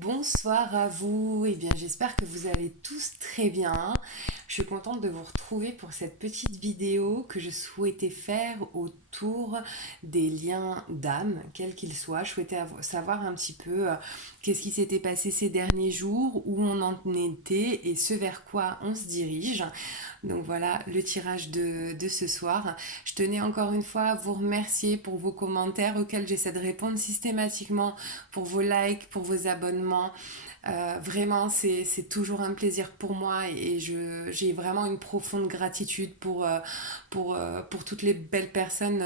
Bonsoir à vous, eh bien j'espère que vous allez tous très bien. Je suis contente de vous retrouver pour cette petite vidéo que je souhaitais faire autour des liens d'âme, quels qu'ils soient. Je souhaitais savoir un petit peu qu'est-ce qui s'était passé ces derniers jours, où on en était et ce vers quoi on se dirige. Donc voilà le tirage de ce soir. Je tenais encore une fois à vous remercier pour vos commentaires auxquels j'essaie de répondre systématiquement, pour vos likes, pour vos abonnements. Vraiment, c'est toujours un plaisir pour moi et j'ai vraiment une profonde gratitude pour toutes les belles personnes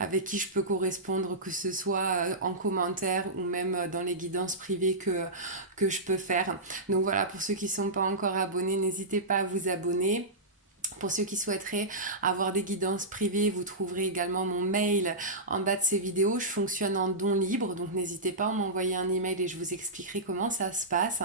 avec qui je peux correspondre, que ce soit en commentaire ou même dans les guidances privées que je peux faire. Donc voilà, pour ceux qui ne sont pas encore abonnés, n'hésitez pas à vous abonner. Pour ceux qui souhaiteraient avoir des guidances privées, vous trouverez également mon mail en bas de ces vidéos. Je fonctionne en don libre, donc n'hésitez pas à m'envoyer un email et je vous expliquerai comment ça se passe.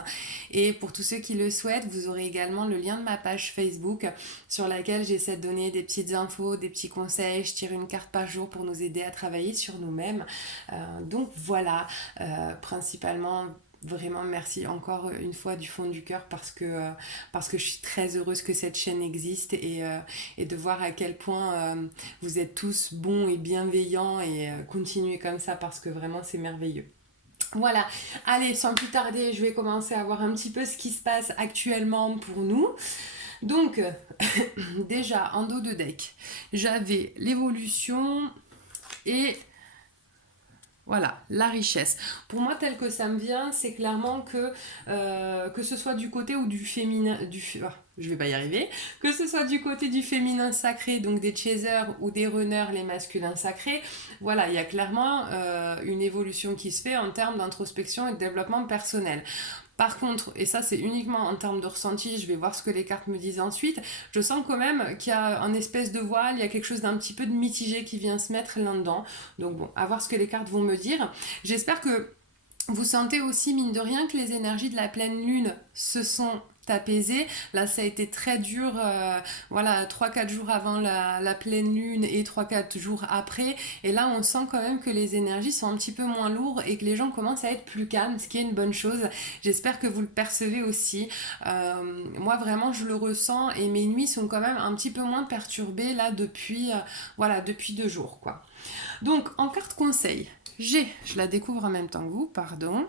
Et pour tous ceux qui le souhaitent, vous aurez également le lien de ma page Facebook sur laquelle j'essaie de donner des petites infos, des petits conseils. Je tire une carte par jour pour nous aider à travailler sur nous-mêmes. Donc voilà, principalement vraiment merci encore une fois du fond du cœur parce que je suis très heureuse que cette chaîne existe et de voir à quel point vous êtes tous bons et bienveillants et continuez comme ça parce que vraiment c'est merveilleux. Voilà, allez, sans plus tarder, je vais commencer à voir un petit peu ce qui se passe actuellement pour nous. Donc, déjà, en dos de deck, j'avais l'évolution et voilà, la richesse. Pour moi, tel que ça me vient, c'est clairement que ce soit du côté ou du féminin, je vais pas y arriver, que ce soit du côté du féminin sacré, donc des chasers ou des runners, les masculins sacrés, voilà, il y a clairement une évolution qui se fait en termes d'introspection et de développement personnel. Par contre, et ça c'est uniquement en termes de ressenti, je vais voir ce que les cartes me disent ensuite, je sens quand même qu'il y a un espèce de voile, il y a quelque chose d'un petit peu de mitigé qui vient se mettre là-dedans. Donc bon, à voir ce que les cartes vont me dire. J'espère que vous sentez aussi, mine de rien, que les énergies de la pleine lune se sont apaisées. Là, ça a été très dur, voilà, 3-4 jours avant la pleine lune et 3-4 jours après. Et là, on sent quand même que les énergies sont un petit peu moins lourdes et que les gens commencent à être plus calmes, ce qui est une bonne chose. J'espère que vous le percevez aussi. Moi, vraiment, je le ressens et mes nuits sont quand même un petit peu moins perturbées là depuis 2 jours, quoi. Donc, en carte conseil, je la découvre en même temps que vous, pardon.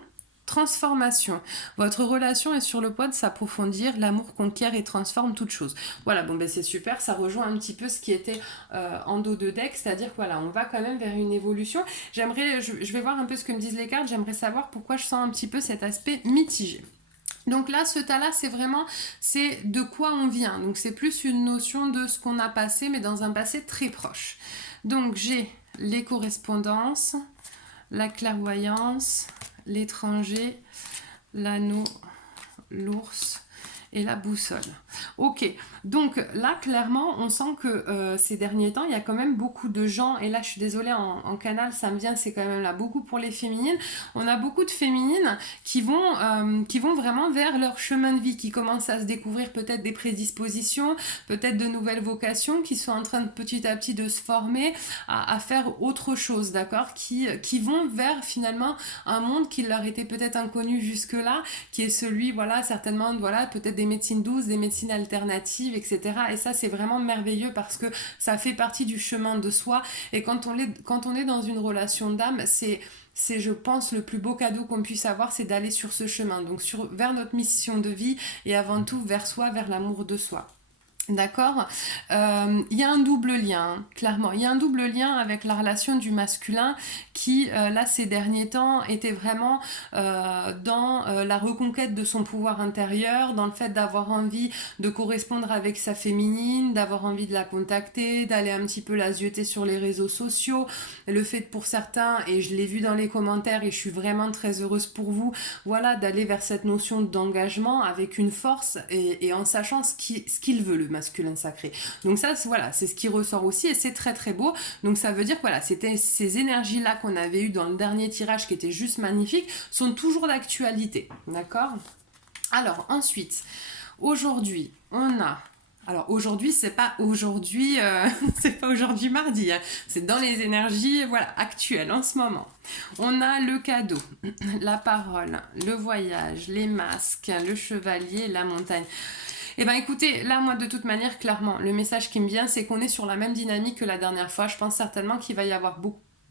Transformation. Votre relation est sur le point de s'approfondir. L'amour conquiert et transforme toute chose. Voilà, bon ben c'est super. Ça rejoint un petit peu ce qui était en dos de deck, c'est-à-dire que voilà, on va quand même vers une évolution. Je vais voir un peu ce que me disent les cartes. J'aimerais savoir pourquoi je sens un petit peu cet aspect mitigé. Donc là, ce tas-là, c'est de quoi on vient. Donc c'est plus une notion de ce qu'on a passé, mais dans un passé très proche. Donc j'ai les correspondances, la clairvoyance, l'étranger, l'anneau, l'ours et la boussole. Ok, donc là clairement on sent que ces derniers temps il y a quand même beaucoup de gens, et là je suis désolée en canal ça me vient, c'est quand même là beaucoup pour les féminines, on a beaucoup de féminines qui vont vraiment vers leur chemin de vie, qui commencent à se découvrir peut-être des prédispositions, peut-être de nouvelles vocations, qui sont en train de petit à petit de se former à faire autre chose, d'accord, qui vont vers finalement un monde qui leur était peut-être inconnu jusque là, qui est celui, voilà, certainement, voilà, peut-être des médecines douces, des médecines alternatives, etc. Et ça, c'est vraiment merveilleux parce que ça fait partie du chemin de soi. Et quand on est dans une relation d'âme, c'est, je pense, le plus beau cadeau qu'on puisse avoir, c'est d'aller sur ce chemin. Donc, vers notre mission de vie et avant tout vers soi, vers l'amour de soi. D'accord. Il y a un double lien, clairement. Il y a un double lien avec la relation du masculin qui, là, ces derniers temps, était vraiment dans la reconquête de son pouvoir intérieur, dans le fait d'avoir envie de correspondre avec sa féminine, d'avoir envie de la contacter, d'aller un petit peu la zioter sur les réseaux sociaux. Le fait pour certains, et je l'ai vu dans les commentaires, et je suis vraiment très heureuse pour vous, voilà, d'aller vers cette notion d'engagement avec une force et en sachant ce qu'il veut, le masculin sacré. Donc ça, voilà, c'est ce qui ressort aussi et c'est très très beau. Donc ça veut dire que voilà, c'était ces énergies-là qu'on avait eues dans le dernier tirage qui étaient juste magnifiques, sont toujours d'actualité. D'accord ? Alors ensuite, aujourd'hui, on a Alors aujourd'hui, c'est pas aujourd'hui, c'est pas aujourd'hui mardi, hein. C'est dans les énergies, voilà, actuelles en ce moment. On a le cadeau, la parole, le voyage, les masques, le chevalier, la montagne. Eh ben écoutez, là moi de toute manière, clairement, le message qui me vient, c'est qu'on est sur la même dynamique que la dernière fois. Je pense certainement qu'il va y avoir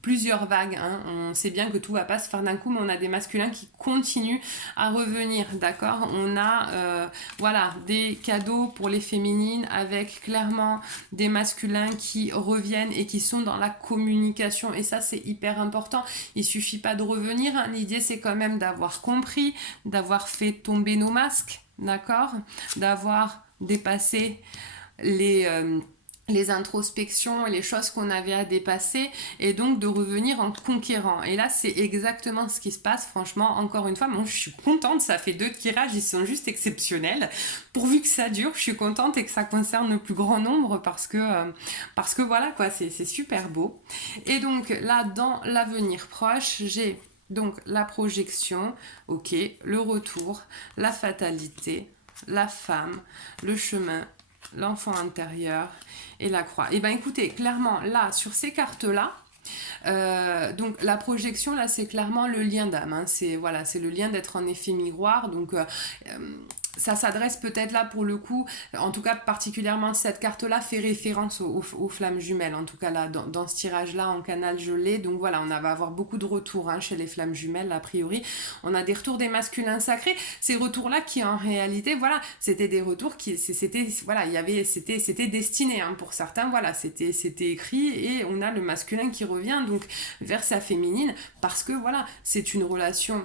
plusieurs vagues, hein. On sait bien que tout va pas se faire d'un coup, mais on a des masculins qui continuent à revenir, d'accord. On a voilà, des cadeaux pour les féminines avec clairement des masculins qui reviennent et qui sont dans la communication, et ça c'est hyper important. Il suffit pas de revenir, hein. L'idée c'est quand même d'avoir compris, d'avoir fait tomber nos masques, d'accord, d'avoir dépassé les les introspections et les choses qu'on avait à dépasser, et donc de revenir en conquérant. Et là, c'est exactement ce qui se passe. Franchement, encore une fois, moi, je suis contente. Ça fait 2 tirages, ils sont juste exceptionnels. Pourvu que ça dure, je suis contente et que ça concerne le plus grand nombre parce que voilà, quoi, c'est super beau. Et donc là, dans l'avenir proche, j'ai donc la projection, ok, le retour, la fatalité, la femme, le chemin, l'enfant intérieur et la croix. Et ben écoutez, clairement, là, sur ces cartes-là, donc la projection, là, c'est clairement le lien d'âme, hein. C'est voilà, c'est le lien d'être en effet miroir. Donc ça s'adresse peut-être là pour le coup, en tout cas particulièrement cette carte-là fait référence aux flammes jumelles. En tout cas là, dans ce tirage-là en canal je l'ai. Donc voilà, on va avoir beaucoup de retours, hein, chez les flammes jumelles a priori. On a des retours des masculins sacrés. Ces retours-là qui en réalité, voilà, c'était des retours qui, c'était voilà, il y avait, c'était destiné, hein, pour certains. Voilà, c'était écrit, et on a le masculin qui revient donc vers sa féminine parce que voilà, c'est une relation,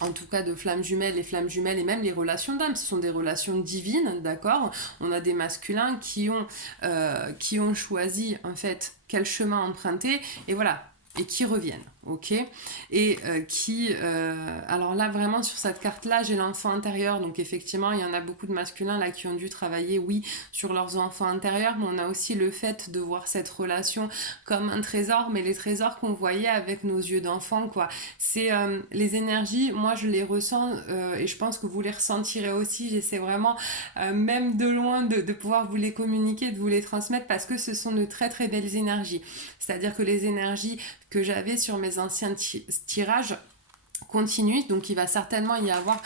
en tout cas de flammes jumelles, les flammes jumelles et même les relations d'âme, ce sont des relations divines, d'accord. On a des masculins qui ont choisi en fait quel chemin emprunter, et voilà, et qui reviennent, ok. Et alors là vraiment sur cette carte là j'ai l'enfant intérieur, donc effectivement il y en a beaucoup de masculins là qui ont dû travailler, oui, sur leurs enfants intérieurs, mais on a aussi le fait de voir cette relation comme un trésor, mais les trésors qu'on voyait avec nos yeux d'enfant, quoi. C'est les énergies, moi je les ressens, et je pense que vous les ressentirez aussi. J'essaie vraiment, même de loin, de pouvoir vous les communiquer, de vous les transmettre, parce que ce sont de très très belles énergies. C'est-à-dire que les énergies que j'avais sur mes anciens tirages continue, donc il va certainement y avoir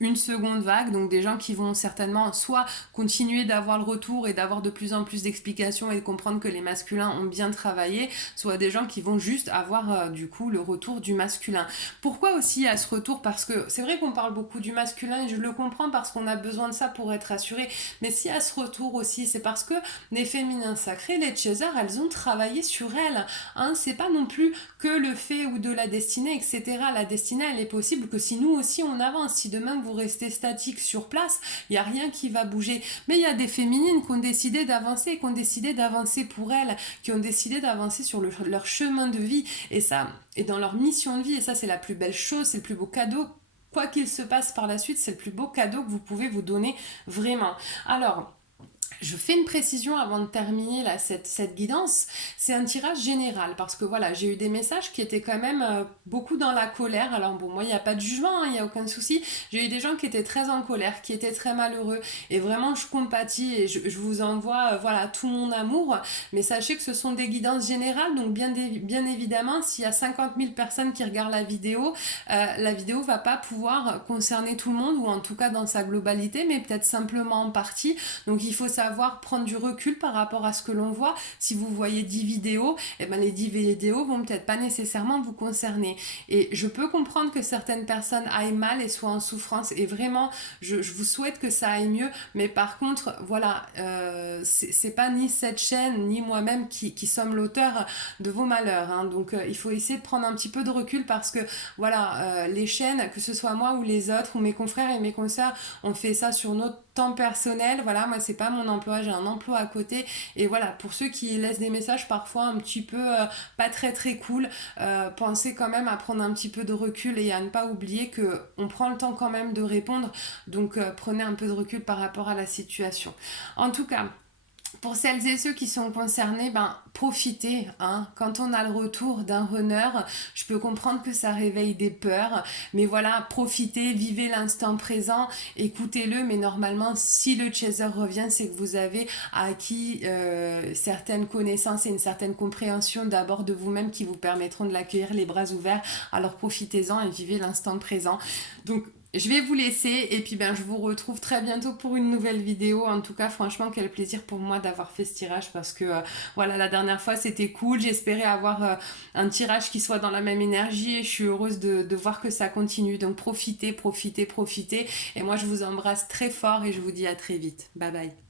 une seconde vague, donc des gens qui vont certainement soit continuer d'avoir le retour et d'avoir de plus en plus d'explications et de comprendre que les masculins ont bien travaillé, soit des gens qui vont juste avoir du coup le retour du masculin. Pourquoi aussi à ce retour? Parce que c'est vrai qu'on parle beaucoup du masculin et je le comprends parce qu'on a besoin de ça pour être assuré, mais si à ce retour aussi, c'est parce que les féminins sacrés, les chasers, elles ont travaillé sur elles, hein. C'est pas non plus que le fait ou de la destinée, etc. La destinée, elle est possible que si nous aussi on avance. Si demain vous restez statique sur place, il n'y a rien qui va bouger. Mais il y a des féminines qui ont décidé d'avancer, pour elles, qui ont décidé d'avancer sur leur chemin de vie, et ça, et dans leur mission de vie, et ça c'est la plus belle chose, c'est le plus beau cadeau. Quoi qu'il se passe par la suite, c'est le plus beau cadeau que vous pouvez vous donner, vraiment. Alors, je fais une précision avant de terminer là, cette guidance. C'est un tirage général parce que voilà, j'ai eu des messages qui étaient quand même beaucoup dans la colère. Alors bon, moi il n'y a pas de jugement, il n'y a aucun souci. J'ai eu des gens qui étaient très en colère, qui étaient très malheureux, et vraiment je compatis et je vous envoie voilà, tout mon amour. Mais sachez que ce sont des guidances générales, donc bien évidemment, s'il y a 50 000 personnes qui regardent la vidéo va pas pouvoir concerner tout le monde, ou en tout cas dans sa globalité, mais peut-être simplement en partie. Donc il faut savoir prendre du recul par rapport à ce que l'on voit. Si vous voyez 10 vidéos, eh ben les 10 vidéos vont peut-être pas nécessairement vous concerner. Et je peux comprendre que certaines personnes aillent mal et soient en souffrance, et vraiment, je vous souhaite que ça aille mieux, mais par contre, voilà, c'est pas ni cette chaîne, ni moi-même qui sommes l'auteur de vos malheurs, hein. Donc il faut essayer de prendre un petit peu de recul parce que, voilà, les chaînes, que ce soit moi ou les autres, ou mes confrères et mes consoeurs, on fait ça sur notre temps personnel. Voilà, moi c'est pas mon emploi, j'ai un emploi à côté, et voilà, pour ceux qui laissent des messages parfois un petit peu pas très très cool, pensez quand même à prendre un petit peu de recul et à ne pas oublier que on prend le temps quand même de répondre, donc prenez un peu de recul par rapport à la situation. En tout cas, pour celles et ceux qui sont concernés, ben, profitez, hein. Quand on a le retour d'un runner, je peux comprendre que ça réveille des peurs, mais voilà, profitez, vivez l'instant présent, écoutez-le, mais normalement, si le chaser revient, c'est que vous avez acquis certaines connaissances et une certaine compréhension d'abord de vous-même qui vous permettront de l'accueillir les bras ouverts. Alors profitez-en et vivez l'instant présent. Donc, je vais vous laisser et puis ben, je vous retrouve très bientôt pour une nouvelle vidéo. En tout cas, franchement, quel plaisir pour moi d'avoir fait ce tirage parce que voilà, la dernière fois c'était cool. J'espérais avoir un tirage qui soit dans la même énergie et je suis heureuse de voir que ça continue. Donc profitez, profitez, profitez. Et moi, je vous embrasse très fort et je vous dis à très vite. Bye bye.